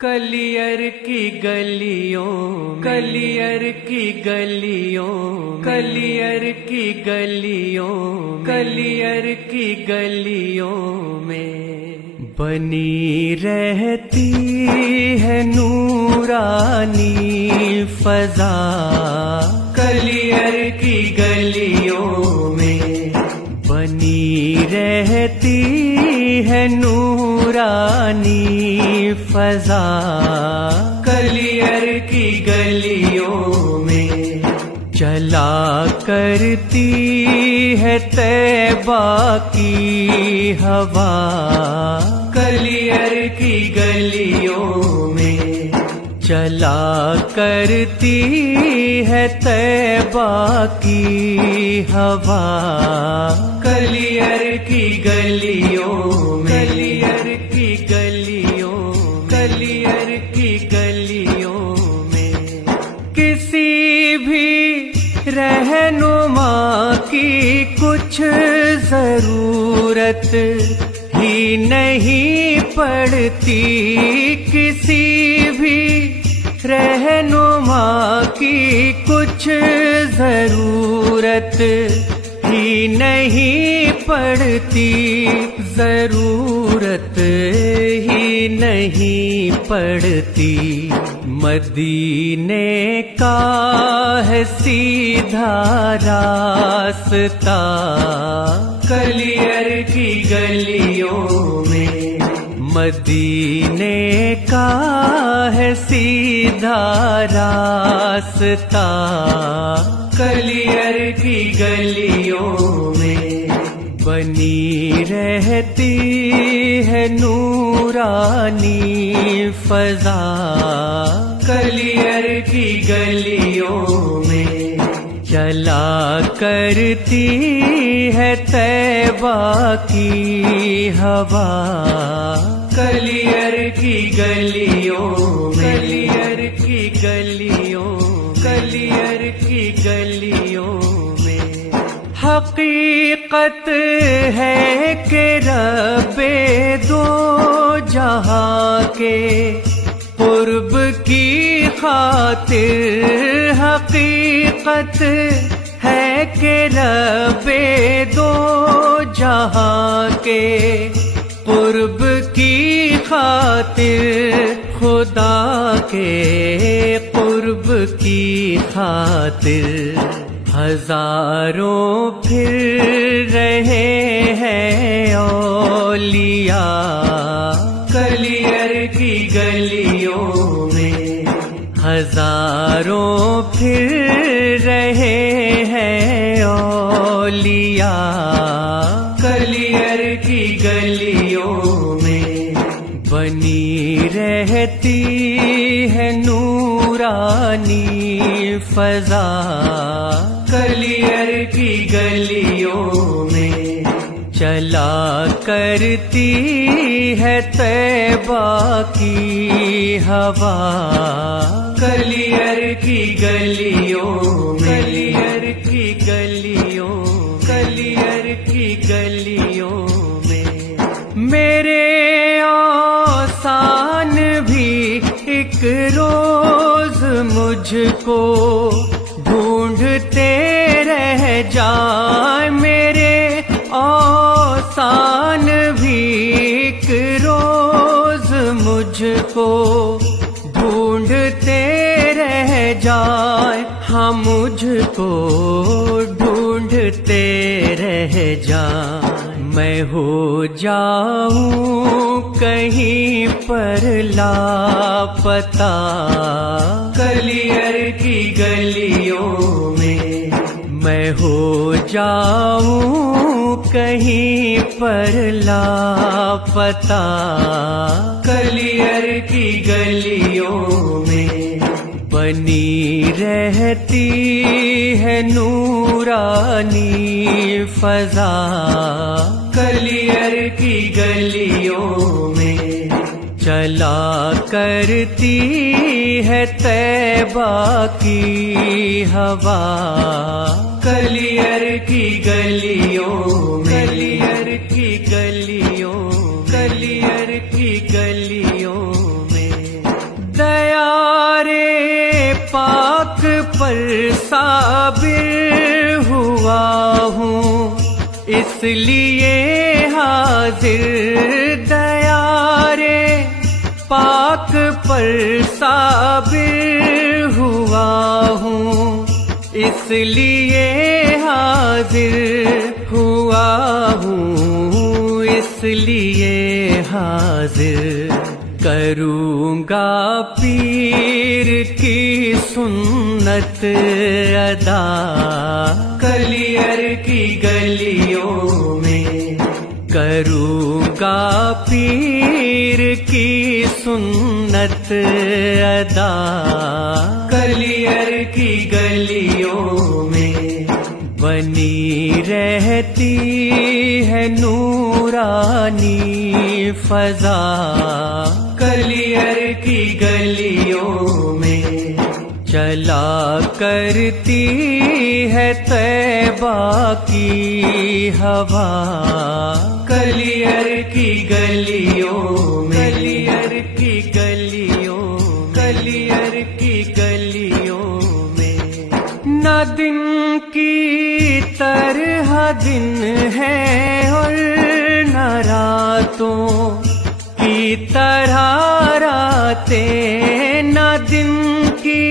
clear کی گلیوں clear کی گلیوں کلیئر کی گلیوں کلیئر کی گلیوں میں بنی رہتی ہے نورانی فضا کلیئر کی گلیوں میں بنی رہتی ہے نورانی فضا کلیئر کی گلیوں میں چلا کرتی ہے طیبہ کی ہوا کلیئر کی گلیوں میں چلا کرتی ہے طیبہ کی ہوا کلیئر کی گلیوں میں کلیئر کی گلیوں کلیئر کی گلیوں میں کسی بھی رہنما کی کچھ ضرورت ہی نہیں پڑتی کسی بھی رہنما کی کچھ ضرورت ہی نہیں پڑتی ضرورت ہی نہیں پڑتی مدینے کا ہے سیدھا راستہ کلیئر کی گلیوں میں مدینے کا ہے سیدھا راستہ کلیئر کی گلیوں میں بنی رہتی ہے نورانی فضا کلیئر کی گلیوں میں چلا کرتی ہے طیبہ کی ہوا کلیئر کی گلیوں میں کلیئر کی گلیوں کلیئر کی گلیوں میں حقیقت ہے کہ رب دو جہاں کے قرب کی خاطر حقیقت ہے کہ رب دو جہاں کے قرب کی خاطر خدا کے قرب کی خاطر ہزاروں پھر رہے ہیں اولیاء کلیئر کی گلیوں میں ہزاروں پھر رہے ہیں اولیاء کلیئر کی گلیوں میں بنی رہتی ہے نورانی فضا کلیئر کی گلیوں میں چلا کرتی ہے طیبہ کی ہوا کلیئر کی گلیوں میں کلیئر کی گلیوں کلیئر کی گلیوں میں میرے آسان بھی ایک روز مجھ کو ڈھونڈتے رہ جائیں میرے آسان بھی ایک روز مجھ کو ڈھونڈتے رہ جائیں ہاں مجھ کو ڈھونڈتے رہ جائیں میں ہو جاؤں کہیں پر لاپتہ کلیئر کی گلیوں میں ہو جاؤں کہیں پر لاپتہ کلیئر کی گلیوں میں بنی رہتی ہے نورانی فضا کلیئر کی گلیوں میں چلا کرتی ہے طیبہ کی ہوا کلیئر کی گلیوں میں کلیئر کی گلیوں کلیئر کی گلیوں میں پر صابر ہوا ہوں، اس لیے حاضر دیارے پاک پر صابر ہوا ہوں، اس لیے حاضر ہوا ہوں، اس لیے حاضر کروں گا پیر کی سنت ادا، کلیئر کی گلیوں میں کروں گا پیر کی سنت ادا، کلیئر کی گلیوں میں بنی رہتی ہے نورانی فضا، کلیئر کی گلیوں میں چلا کرتی ہے طیبہ کی ہوا، کلیئر کی گلیوں میں، کلیئر کی گلیوں، کلیئر کی گلیوں میں نہ دن کی طرح دن ہے اور نہ راتوں کی طرح راتیں، نہ دن کی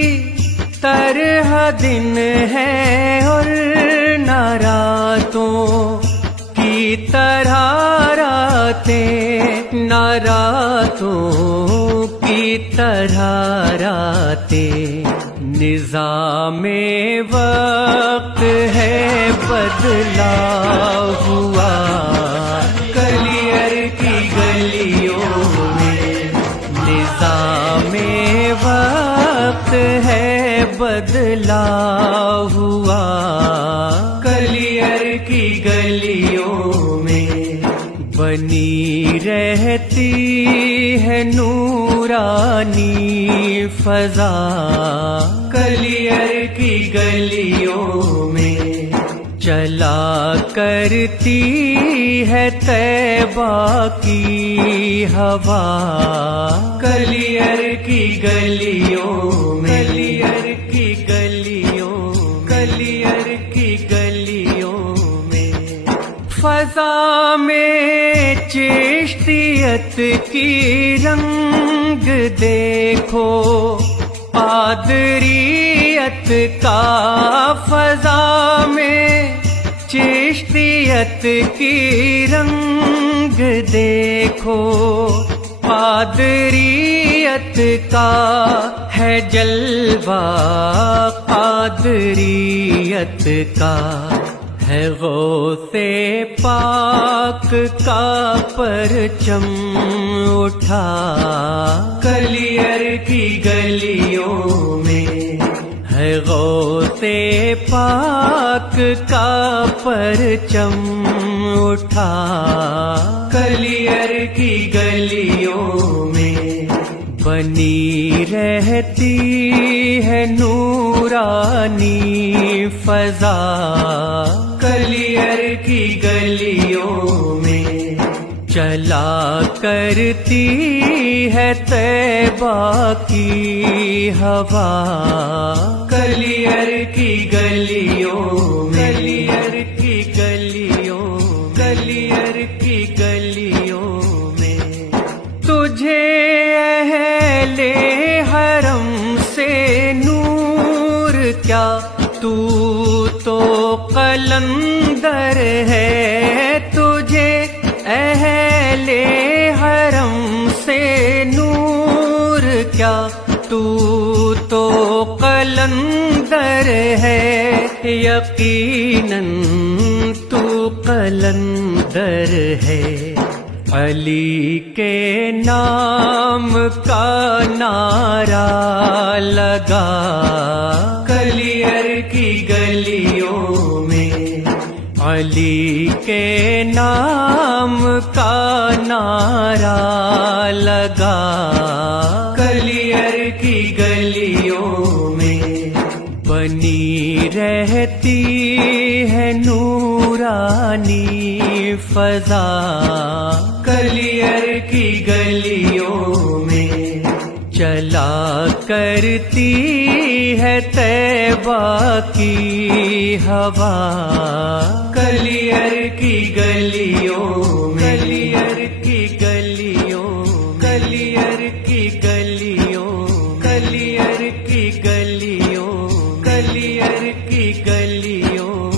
طرح دن ہے اور نہ راتوں کی طرح راتیں، نہ راتوں کی طرح راتیں، نظام وقت ہے بدلا ہوا، کلیئر کی گلیوں میں نظام وقت ہے بدلا ہوا، کلیئر کی گلیوں میں بنی رہتی ہے نورانی فضا، کلیئر کی گلیوں میں چلا کرتی ہے طیبہ کی ہوا، کلیئر کی گلیوں میں، کلیئر کی گلیوں، کلیئر کی گلیوں میں فضا میں چشتیت کی رنگ دیکھو، قادریت کا فضا میں چشتیت کی رنگ دیکھو، قادریت کا ہے جلوہ، قادریت کا ہے غوث پاک کا پرچم اٹھا، کلیئر کی گلیوں میں ہے غوث پاک کا پرچم اٹھا، کلیئر کی گلیوں میں بنی رہتی ہے نورانی فضا، کلیئر کی گلیوں میں چلا کرتی ہے طیبہ کی ہوا، کلیئر کی گلیوں میں، کلیئر کی گلیوں، کلیئر کی گلیوں میں تجھے اہل حرم سے نور کیا، تو قلندر ہے، تجھے اہل حرم سے نور کیا، تو قلندر ہے، یقیناً تو قلندر ہے، علی کے نام کا نعرہ لگا، کلیئر کی گلیوں میں علی کے نام کا نعرہ لگا، کلیئر کی گلیوں میں بنی رہتی ہے نورانی فضا، کلیئر کی گلیوں میں چلا کرتی ہے طیبہ کی ہوا، کلیئر کی گلیوں